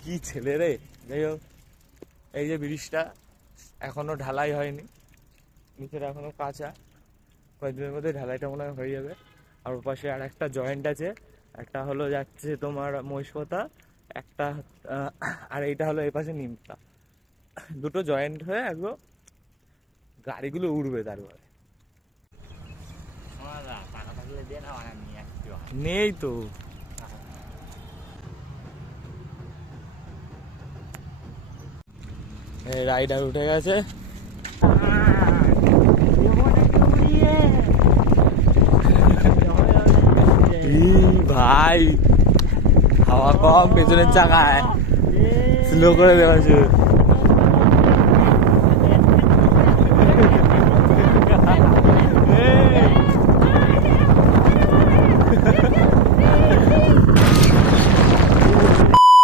কি ছেলে রে। যাই হোক, এই যে ব্রিজটা এখনো ঢালাই হয়নি, নিচের এখনো কাঁচা, কয়েকদিনের মধ্যে ঢালাইটা মনে হয় হয়ে যাবে। আর ওর পাশে আর একটা জয়েন্ট আছে, একটা হলো যাচ্ছে তোমার মহিষপতা, একটা আর এইটা হলো এই পাশে নিমতা, দুটো জয়েন্ট হয়ে একদম গাড়িগুলো উড়বে। তারপরে নেই তো, রাইডার উঠে গেছে। ভাই হাওয়া কম পেছনের চাকায়, স্লো করে দেওয়া